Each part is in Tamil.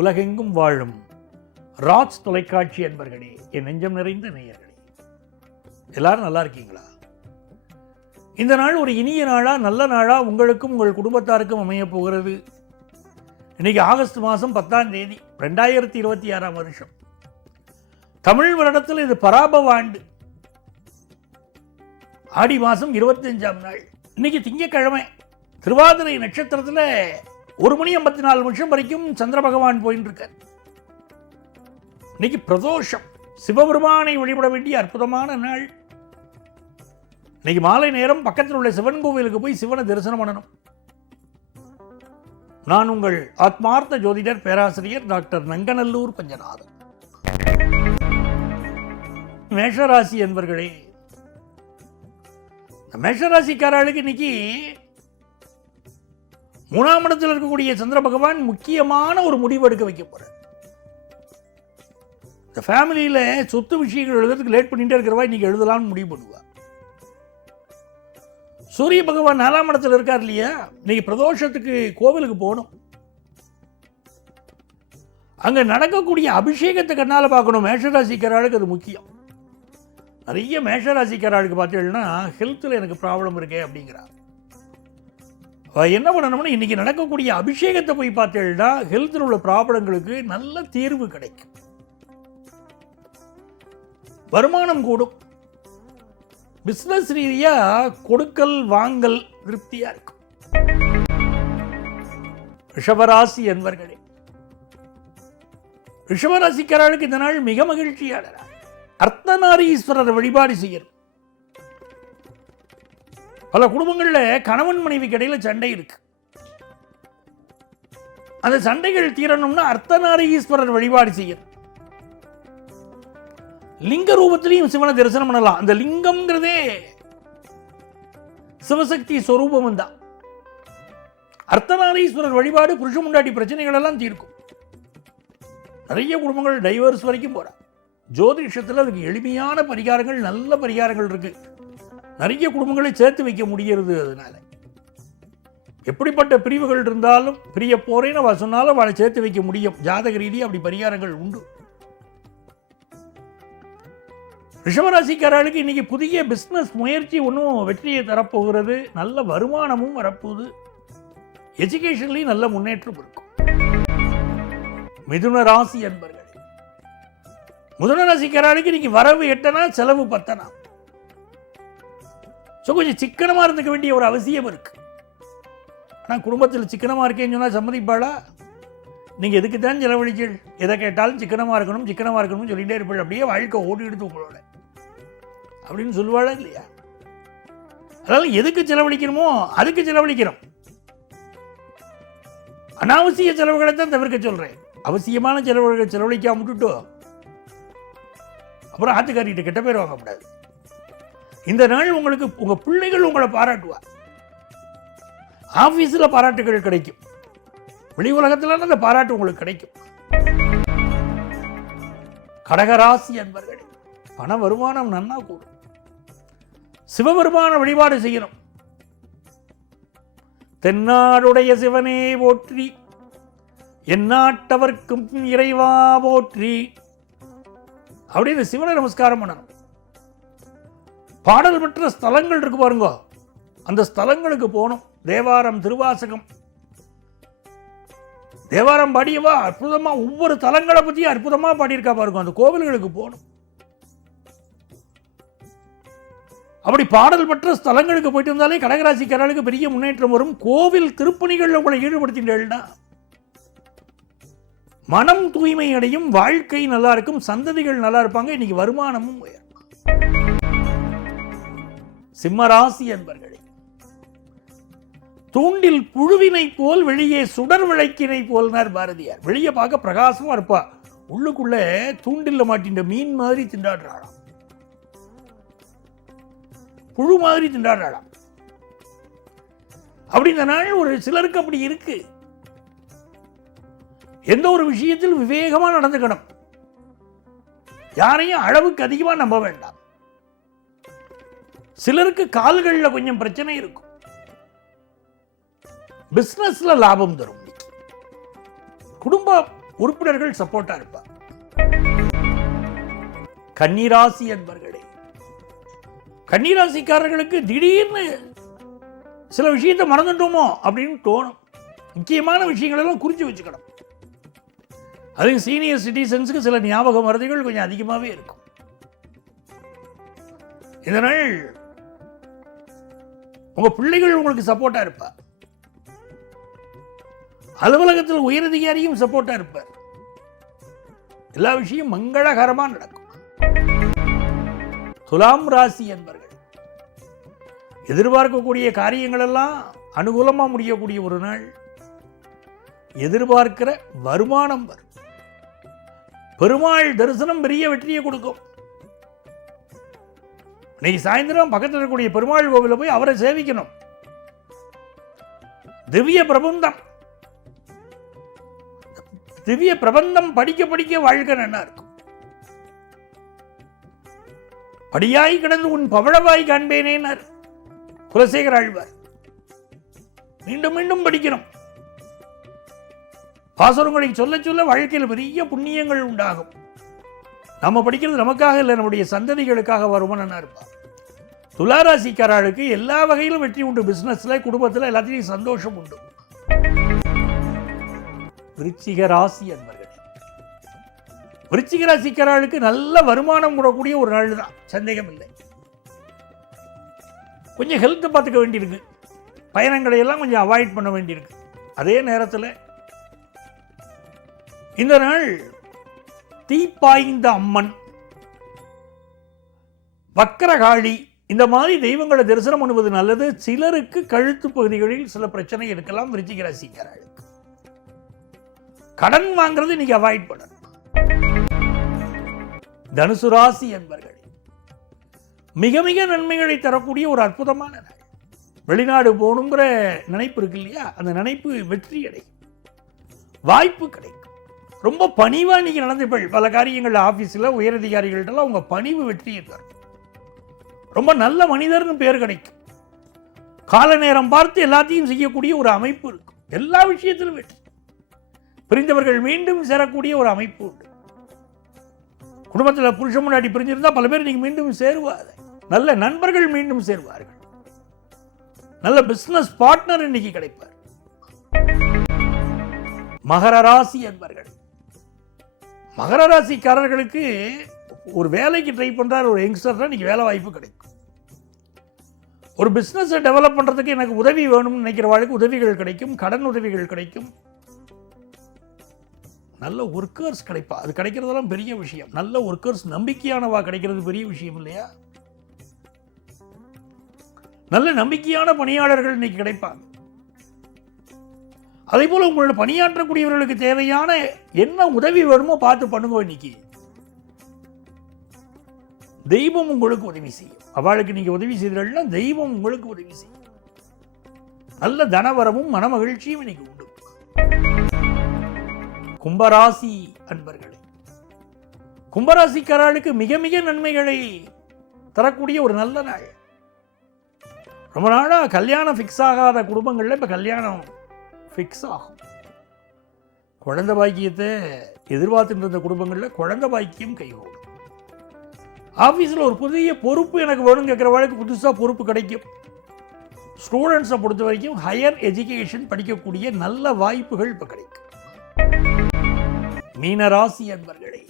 உலகெங்கும் வாழும் ராஜ் தொலைக்காட்சி அன்பர்களே, என் நெஞ்சம் நிறைந்த நேயர்களே, எல்லாரும் நல்லா இருக்கீங்களா? இந்த நாள் ஒரு இனிய நாளா, நல்ல நாளா உங்களுக்கும் உங்கள் குடும்பத்தாருக்கும் அமைய போகிறது. இன்னைக்கு ஆகஸ்ட் மாதம் 10ஆம் தேதி 2026 வருஷம். தமிழ் வருடத்தில் இது பராபவ ஆண்டு. ஆடி மாதம் 25ஆம் நாள். இன்னைக்கு திங்கக்கிழமை. திருவாதிரை நட்சத்திரத்தில் 1:54 வரைக்கும் சந்திர பகவான் போயின்னு இருக்கார். இன்னைக்கு பிரதோஷம். சிவபெருமானை வழிபட வேண்டிய அற்புதமான நாள். இன்னைக்கு மாலை நேரம் பக்கத்தில் உள்ள சிவன் கோவிலுக்கு போய் சிவனை தரிசனம் பண்ணணும். நான் உங்கள் ஆத்மார்த்த ஜோதிடர் பேராசிரியர் டாக்டர் நங்கநல்லூர் பஞ்சநாதன். மேஷராசி என்பர்களே, மேஷராசிக்காரர்களுக்கு இன்னைக்கு 3ஆம் இடத்தில் இருக்கக்கூடிய சந்திர பகவான் முக்கியமான ஒரு முடிவு எடுக்க வைக்க போறார். இந்த ஃபேமிலியில் சொத்து விஷயங்கள் எழுதுறதுக்கு லேட் பண்ணிட்டே இருக்கிறவா இன்னைக்கு எழுதலாம்னு முடிவு பண்ணுவா. சூரிய பகவான் 4ஆம் இடத்துல இருக்கார் இல்லையா? இன்னைக்கு பிரதோஷத்துக்கு கோவிலுக்கு போகணும். அங்க நடக்கக்கூடிய அபிஷேகத்தை கண்ணால் பார்க்கணும். மேஷராசிக்காரர்களுக்கு அது முக்கியம். நிறைய மேஷராசிக்காரர்களுக்கு பார்த்தீங்கன்னா ஹெல்த்தில் எனக்கு ப்ராப்ளம் இருக்கே அப்படிங்கிறார். என்ன பண்ணணும்னா இன்னைக்கு நடக்கக்கூடிய அபிஷேகத்தை போய் பார்த்தீங்கன்னா ஹெல்த்தில் உள்ள ப்ராப்ளங்களுக்கு நல்ல தீர்வு கிடைக்கும். வருமானம் கூடும். பிசினஸ் ரீதியா கொடுக்கல் வாங்கல் திருப்தியா இருக்கும். ரிஷபராசி என்பர்களே, ரிஷபராசிக்காரர்களுக்கு இந்த நாள் மிக மகிழ்ச்சியான நாள். அர்த்தநாரீஸ்வரர் வழிபாடு செய்யணும். பல குடும்பங்களில் கணவன் மனைவிக்கு இடையில சண்டை இருக்கு. அந்த சண்டைகள் தீரணும்னா அர்த்தநாரீஸ்வரர் வழிபாடு செய்யணும். லிங்க ரூபத்திலையும் சிவனை தரிசனம் பண்ணலாம். அந்த லிங்கம்ங்கிறதே சிவசக்தி ஸ்வரூபம் தான். அர்த்தநாரீஸ்வரர் வழிபாடு புருஷ முண்டாட்டி பிரச்சனைகள் எல்லாம் தீர்க்கும். நிறைய குடும்பங்கள் டைவர்ஸ் வரைக்கும் போறாங்க. ஜோதிஷத்தில் அதுக்கு எளிமையான பரிகாரங்கள், நல்ல பரிகாரங்கள் இருக்கு. நிறைய குடும்பங்களை சேர்த்து வைக்க முடிகிறது. அதனால எப்படிப்பட்ட பிரிவுகள் இருந்தாலும் பிரிய போறேன்னு அவ சொன்னாலும் அவளை சேர்த்து வைக்க முடியும். ஜாதக ரீதியாக அப்படி பரிகாரங்கள் உண்டு. ரிஷபராசிக்காரர்களுக்கு இன்னைக்கு புதிய பிஸ்னஸ் முயற்சி ஒன்றும் வெற்றியை தரப்போகிறது. நல்ல வருமானமும் வரப்போகுது. எஜுகேஷன்லையும் நல்ல முன்னேற்றம் இருக்கும். மிதுன ராசி என்பர்களே, மிதுன ராசிக்காரர்களுக்கு இன்னைக்கு வரவு 8 செலவு 10. கொஞ்சம் சிக்கனமாக இருந்துக்க வேண்டிய ஒரு அவசியம் இருக்கு. ஆனால் குடும்பத்தில் சிக்கனமாக இருக்கேன்னு சொன்னால் சம்மதிப்பாளா? நீங்கள் எதுக்கு தான் செலவழிச்சீள்? எதை கேட்டாலும் சிக்கனமாக இருக்கணும் சிக்கனமாக இருக்கணும்னு சொல்லிகிட்டே இருப்பாள். அப்படியே வாழ்க்கை ஓடி எடுத்து உங்களோட அப்படின்னு சொல்லுவாளா இல்லையா? அதனால எதுக்கு செலவழிக்கணுமோ அதுக்கு செலவழிக்கிறோம். அனாவசிய செலவுகளை தான் தவிர்க்க சொல்கிறேன். அவசியமான செலவுகளை செலவழிக்காம விட்டுட்டோ அப்புறம் ஆத்துக்காரிகிட்ட கெட்ட பேர் வாங்கக்கூடாது. இந்த நாள் உங்களுக்கு உங்க பிள்ளைகள் உங்களை பாராட்டுவார். ஆபீஸில் பாராட்டுகள் கிடைக்கும். வெளி உலகத்துல அந்த பாராட்டு உங்களுக்கு கிடைக்கும். கடகராசி அன்பர்களே, பண வருமானம் நன்னா கூடும். சிவபெருமான வழிபாடு செய்யணும். தென்னாடுடைய சிவனே போற்றி, எந்நாட்டவர்க்கும் இறைவா போற்றி அப்படின்னு சிவனை நமஸ்காரம் பண்ணணும். பாடல் பெற்ற ஸ்தலங்கள் இருக்கு பாருங்க, அந்த ஸ்தலங்களுக்கு போகணும். தேவாரம், திருவாசகம், தேவாரம் பாடியவா அற்புதமா ஒவ்வொரு தலங்களை பத்தி அற்புதமா பாடியிருக்கா பாருங்க. அந்த கோவில்களுக்கு போகணும். அப்படி பாடல் பெற்ற ஸ்தலங்களுக்கு போயிட்டு வந்தாலே கடகராசிக்காரர்களுக்கு பெரிய முன்னேற்றம் வரும். கோவில் திருப்பணிகள் உங்களை ஈடுபடுத்தினா மனம் தூய்மை அடையும், வாழ்க்கை நல்லா இருக்கும், சந்ததிகள் நல்லா இருப்பாங்க. இன்னைக்கு வருமானமும் உயரும். சிம்மராசி என்பர்களே, தூண்டில் புழுவினை போல் வெளியே சுடர் விளக்கினை போல்னார் பாரதியார். வெளியே பார்க்க பிரகாசமா இருப்பா, உள்ளுக்குள்ள தூண்டில் மாட்டின்ற மீன் மாதிரி திண்டாடுறாளாம், புழு மாதிரி திண்டாடுறாளாம். அப்படி இந்த நாள் ஒரு சிலருக்கு அப்படி இருக்கு. எந்த ஒரு விஷயத்தில் விவேகமா நடந்துக்கணும். யாரையும் அளவுக்கு அதிகமா நம்ப வேண்டாம். சிலருக்கு கால்களில் கொஞ்சம் பிரச்சனை இருக்கும். பிசினஸ்ல லாபம் தரும். குடும்ப உறுப்பினர்கள் சப்போர்ட்டா இருப்பார். கன்னிராசி அன்பர்களே, கன்னிராசிக்காரர்களுக்கு திடீர்னு சில விஷயத்தை மறந்துட்டோமோ அப்படின்னு தோணும். முக்கியமான விஷயங்கள் எல்லாம் குறித்து வச்சுக்கணும். அதுவும் சீனியர் சிட்டிசன்ஸுக்கு சில ஞாபக மறதிகள் கொஞ்சம் அதிகமாகவே இருக்கும். இதனால் உங்க பிள்ளைகள் உங்களுக்கு சப்போர்ட்டா இருப்பார். அலுவலகத்தில் உயரதிகாரியும் சப்போர்ட்டா இருப்பார். எல்லா விஷயம் மங்களகரமா நடக்கும். துலாம் ராசி என்பர்கள் எதிர்பார்க்கக்கூடிய காரியங்கள் எல்லாம் அனுகூலமா முடியக்கூடிய ஒரு நாள். எதிர்பார்க்கிற வருமானம் வரும். பெருமாள் தரிசனம் பெரிய வெற்றியை கொடுக்கும். இன்னைக்கு சாயந்தரம் பக்கத்தில் இருக்கக்கூடிய பெருமாள் கோவில போய் அவரை சேவிக்கணும். திவ்ய பிரபந்தம் திவ்ய பிரபந்தம் படிக்க படிக்க வாழ்க்கை நல்லா இருக்கும். படியாய் கிடந்து உன் பவழவாய் காண்பேனேனார் குலசேகர ஆழ்வார். மீண்டும் மீண்டும் படிக்கணும். பாசுரங்களை சொல்ல சொல்ல வாழ்க்கையில் பெரிய புண்ணியங்கள் உண்டாகும். நம்ம படிக்கிறது நமக்காக இல்லை, நம்முடைய சந்ததிகளுக்காக வருமானம் இருப்பார். துளாராசிக்காரர்களுக்கு எல்லா வகையிலும் வெற்றி உண்டு. பிசினஸ்ல, குடும்பத்தில் எல்லாத்தையும் சந்தோஷம் உண்டு. விருச்சிக ராசி என்பர்களே, விருச்சிக ராசிக்காரர்களுக்கு நல்ல வருமானம் கூடக்கூடிய ஒரு நாள் தான், சந்தேகம் இல்லை. கொஞ்சம் ஹெல்த்தை பார்த்துக்க வேண்டியிருக்கு. பயணங்களை எல்லாம் கொஞ்சம் அவாய்ட் பண்ண வேண்டியிருக்கு. அதே நேரத்தில் இந்த நாள் தீப்பாய்ந்த அம்மன், வக்கரகாளி இந்த மாதிரி தெய்வங்களை தரிசனம் பண்ணுவது நல்லது. சிலருக்கு கழுத்து பகுதிகளில் சில பிரச்சனை இருக்கலாம். விருச்சிக ராசிக்காரர்களுக்கு கடன் வாங்குறது இன்னைக்கு அவாய்ட் பண்ணணும். தனுசு ராசி என்பர்கள் மிக மிக நன்மைகளை தரக்கூடிய ஒரு அற்புதமான நாள். வெளிநாடு போகணுங்கிற நினைப்பு இருக்கு இல்லையா, அந்த நினைப்பு வெற்றி அடையும். வாய்ப்பு கிடைக்கும். ரொம்ப பணிவா இன்னைக்கு நடந்துப்பள். பல காரியங்கள் ஆபீஸில் உயரதிகாரிகள்ட்டெல்லாம் உங்க பணிவு வெற்றியை தரும். ரொம்ப நல்ல மனிதர்னு பேர் கிடைக்கும். கால நேரம் பார்த்து எல்லாத்தையும் செய்யக்கூடிய ஒரு அமைப்பு இருக்கும். எல்லா விஷயத்திலும் வெற்றி. பிரிந்தவர்கள் மீண்டும் சேரக்கூடிய ஒரு அமைப்பு உண்டு. குடும்பத்தில் புருஷன் முன்னாடி பிரிஞ்சிருந்தா பல பேர் நீங்க மீண்டும் சேருவார்கள். நல்ல நண்பர்கள் மீண்டும் சேருவார்கள். நல்ல பிசினஸ் பார்ட்னர் இன்னைக்கு கிடைப்பார். மகர ராசி என்பர்கள், மகர ராசிக்காரர்களுக்கு ஒரு வேலைக்கு ட்ரை பண்றார் ஒரு யங்ஸ்டர், இன்னைக்கு வேலை வாய்ப்பு கிடைக்கும். ஒரு பிசினஸ் டெவலப் பண்றதுக்கு எனக்கு உதவி வேணும்னு நினைக்கிறவர்களுக்கு உதவிகள் கிடைக்கும். கடன் உதவிகள் கிடைக்கும். நல்ல ஒர்க்கர்ஸ் கிடைப்பா. அது கிடைக்கிறதெல்லாம் பெரிய விஷயம். நல்ல ஒர்க்கர்ஸ், நம்பிக்கையானவா கிடைக்கிறது பெரிய விஷயம் இல்லையா? நல்ல நம்பிக்கையான பணியாளர்கள் இன்னைக்கு கிடைப்பாங்க. அதே போல உங்களோட பணியாற்றக்கூடியவர்களுக்கு தேவையான என்ன உதவி வேணுமோ பார்த்து பண்ணுங்க. இன்னைக்கு தெய்வம் உங்களுக்கு உதவி செய்யும். அவளுக்கு நீங்க உதவி செய்தீர்கள்னா தெய்வம் உங்களுக்கு உதவி செய்யும். நல்ல தனவரமும் மன மகிழ்ச்சியும் இன்னைக்கு உண்டு. கும்பராசி அன்பர்களே, கும்பராசிக்காரர்களுக்கு மிக மிக நன்மைகளை தரக்கூடிய ஒரு நல்ல நாள். ரொம்ப நாளா கல்யாணம் ஃபிக்ஸ் ஆகாத குடும்பங்கள்ல இப்ப கல்யாணம் ஃபிக்ஸ் ஆகும். குழந்தை பாக்கியத்தை எதிர்பார்த்துட்டு இருந்த குடும்பங்களில் குழந்தை பாக்கியம் கைகூடும். ஆஃபீஸில் ஒரு புதிய பொறுப்பு எனக்கு வேணும் கேட்குறவங்களுக்கு புதுசாக பொறுப்பு கிடைக்கும். ஸ்டூடெண்ட்ஸை பொறுத்த வரைக்கும் ஹையர் எஜுகேஷன் படிக்கக்கூடிய நல்ல வாய்ப்புகள் இப்போ கிடைக்கும். மீனராசி அன்பர்களே,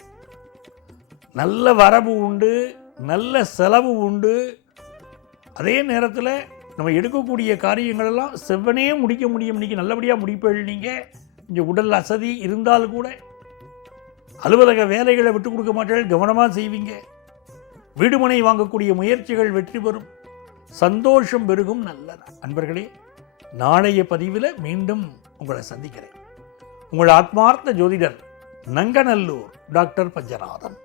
நல்ல வரவு உண்டு, நல்ல செலவு உண்டு. அதே நேரத்தில் நம்ம எடுக்கக்கூடிய காரியங்கள் எல்லாம் செவ்வனே முடிக்க முடியும். இன்னைக்கு நல்லபடியாக முடிப்பீர்கள். நீங்கள் இங்கே உடல் அசதி இருந்தாலும் கூட அலுவலக வேலைகளை விட்டு கொடுக்க மாட்டீர்கள், கவனமாக செய்வீங்க. வீடுமனை வாங்கக்கூடிய முயற்சிகள் வெற்றி பெறும். சந்தோஷம் பெருகும். நல்ல அன்பர்களே, நாளைய பதிவில் மீண்டும் உங்களை சந்திக்கிறேன். உங்கள் ஆத்மார்த்த ஜோதிடர் நங்கநல்லூர் டாக்டர் பஞ்சநாதன்.